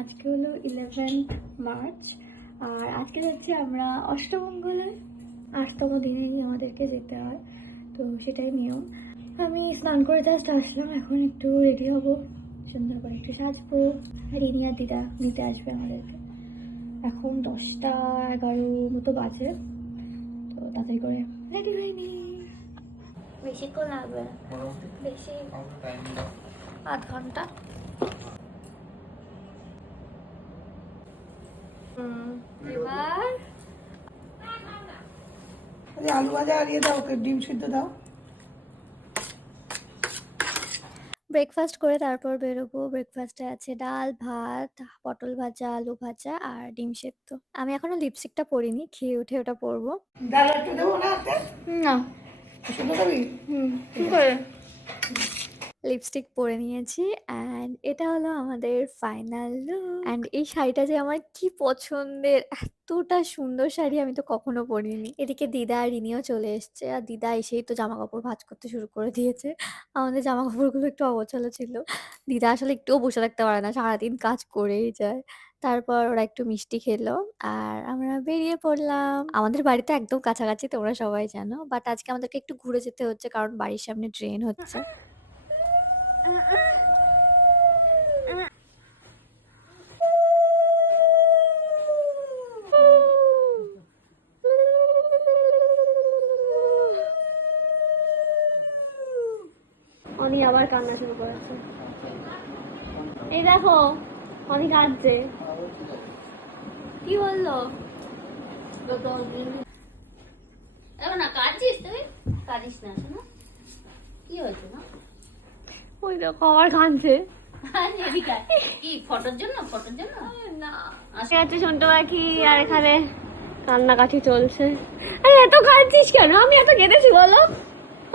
আজকে হলো 11th March আর আজকে যাচ্ছি আমরা অষ্টমঙ্গলে। 8তম দিনেই আমাদেরকে যেতে হয়, তো সেটাই নিয়ম। আমি স্নান করে জাস্ট আসলাম, এখন একটু রেডি হব, সুন্দর করে একটু সাজবো। রিনি আর দিদা নিতে আসবে আমাদেরকে। এখন 10টা 11 মতো বাজে, তো তাড়াতাড়ি করে রেডি হয়নি। বেশিক্ষণ লাগবে না, বেশি আধ ঘন্টা। এবার আলু ভাজা আর দাও, ওকে ডিম সিদ্ধ দাও। ব্রেকফাস্ট করে তারপর বেরোবো। ব্রেকফাস্টে আছে ডাল, ভাত, পটল ভাজা, আলু ভাজা আর ডিম সেদ্ধ। আমি এখনো লিপস্টিকটা পরিনি, খেয়ে উঠে ওটা পরবো। ডাল একটু দেবো না হাতে? না, শুধু খাবি? কি করে লিপস্টিক পরে নিয়েছি অ্যান্ড এটা হলো আমাদের ফাইনাল লুক। অ্যান্ড এই শাড়িটা যে আমার কি পছন্দের, এতটা সুন্দর শাড়ি আমি তো কখনো পরিনি। এদিকে দিদা আর রিনিও চলে এসছে, আর দিদা এসেই তো জামা কাপড় ভাঁজ করতে শুরু করে দিয়েছে। আমাদের জামা কাপড়গুলো একটু অগোছালো ছিল। দিদা আসলে একটুও বসে থাকতে পারে না, সারাদিন কাজ করেই যায়। তারপর ওরা একটু মিষ্টি খেলো আর আমরা বেরিয়ে পড়লাম। আমাদের বাড়িতে একদম কাছাকাছি, তোমরা সবাই জানো, বাট আজকে আমাদেরকে একটু ঘুরে যেতে হচ্ছে কারণ বাড়ির সামনে ট্রেন হচ্ছে। অনি আবার কান্না শুরু করেছে। এই দেখো অনি কাঁদছে। কি বললো? না কাঁদছিস তুই? কাঁদিস না শোনা, কি হয়েছে না? ওই দেখো আবার কাঁদছে। কি ফটোর জন্য? ফটোর জন্য না, ঠিক আছে সন্টু পাখি, আর এখানে কান্নাকাটি চলছে। আরে এত কাঁদছিস কেন? আমি এত কেঁদেছি বলো?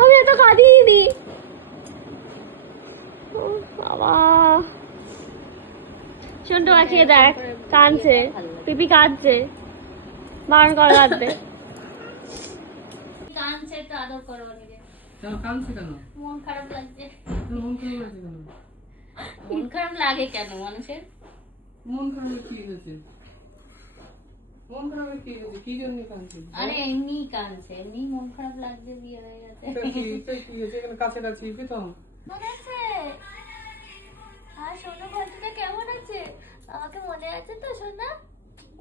আমি এত কাঁদিনি। ও বাবা, সন্টু পাখি দেখ কাঁদছে, পিপি কাঁদছে, বারণ কর কাঁদতে। কাঁদছে তো আদর করো ওদিকে। কেন কাঁদছে কেন? মন খারাপ লাগছে। মন খারাপ লাগছে কেন? মন খারাপ লাগে কেন মানুষের? মন খারাপ কি হয়েছে? মন খারাপ কি হয়েছে? কি জন্য কাঁদছে? আরে এমনি কাঁদছে, এমনি মন খারাপ লাগছে, বিয়ে হয়ে গেছে। কি হয়েছে? এখানে কাছাকাছি পেতাম। মনে আছে? আর সোনা ঘরটা কেমন আছে? আমাকে মনে আছে তো সোনা?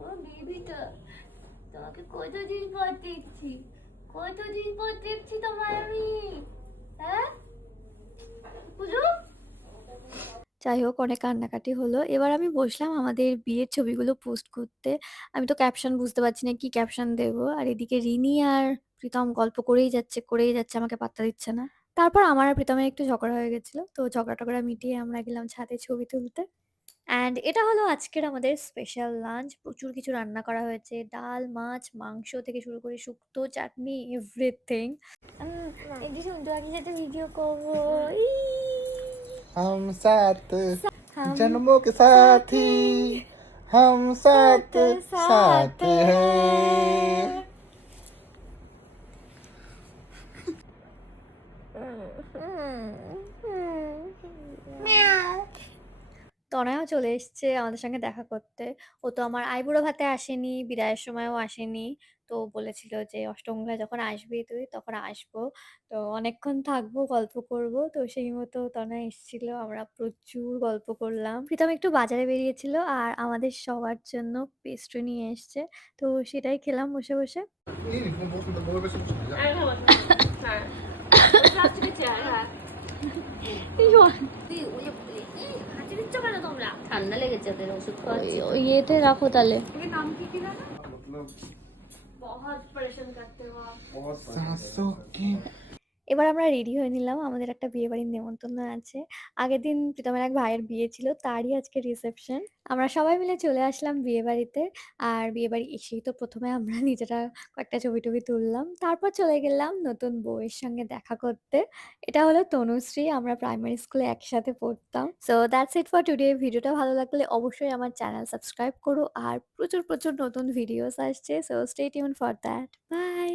ও বেবিটা, তোমাকে কতদিন পর দেখছি, কতদিন পর দেখছি তোমায় আমি। হ্যাঁ বুঝো? যাই হোক, অনেক কান্নাকাটি হলো। এবার আমি বসলাম আমাদের বিয়ের ছবিগুলো পোস্ট করতে। আমি তো ক্যাপশন বুঝতে পারছি না কি ক্যাপশন দেব। আর এদিকে রিনি আর প্রীতম গল্প করেই যাচ্ছে, আমাকে পাত্তা দিচ্ছে না। তারপর আমার আর প্রীতমের একটু ঝগড়া হয়ে গেছিল, তো ঝগড়া মিটিয়ে আমরা গেলাম ছাদে ছবি তুলতে। অ্যান্ড এটা হলো আজকের আমাদের স্পেশাল লাঞ্চ। প্রচুর কিছু রান্না করা হয়েছে, ডাল, মাছ, মাংস থেকে শুরু করে শুক্তো, চাটনি, এভরিথিং। এই যে সুন্দর সাথে ভিডিও করবো। हम साथ जन्मों के साथी, हम साथ साथ हैं। তনয়াও চলে এসছে আমাদের সঙ্গে দেখা করতে। ও তো আমার আইবুড়ো ভাতে আসেনি, বিদায়ের সময়ও আসেনি। তো বলেছিল যে অষ্টমঙ্গলায় যখন আসবি তুই তখন আসবো, তো অনেকক্ষণ থাকবো, গল্প করব। তো সেই মতো তনয়া এসেছিল, আমরা প্রচুর গল্প করলাম। প্রীতম একটু বাজারে বেরিয়েছিল আর আমাদের সবার জন্য পেস্ট্রি নিয়ে এসছে, তো সেটাই খেলাম বসে বসে। ঠান্ডা লেগেছে ওদের, ওষুধ খাওয়াচ্ছি। ইয়েতে রাখো তাহলে। सांसों की এবার আমরা রেডি হয়ে নিলাম, আমাদের একটা বিয়ে বাড়ির নেমন্তন্ন আছে। আগের দিন প্রীতমের এক ভাইয়ের বিয়ে ছিল, তারই আজকে রিসেপশন। আমরা সবাই মিলে চলে আসলাম বিয়ে বাড়িতে। আর বিয়ে বাড়ি এসেই তো প্রথমে আমরা নিজেরা কয়েকটা ছবি টবি তুললাম, তারপর চলে গেলাম নতুন বউয়ের সঙ্গে দেখা করতে। এটা হলো তনুশ্রী, আমরা প্রাইমারি স্কুলে একসাথে পড়তাম। So that's it for today. ভিডিওটা ভালো লাগলে অবশ্যই আমার চ্যানেল সাবস্ক্রাইব করো, আর প্রচুর প্রচুর নতুন ভিডিওস আসছে, so stay tune for that. By.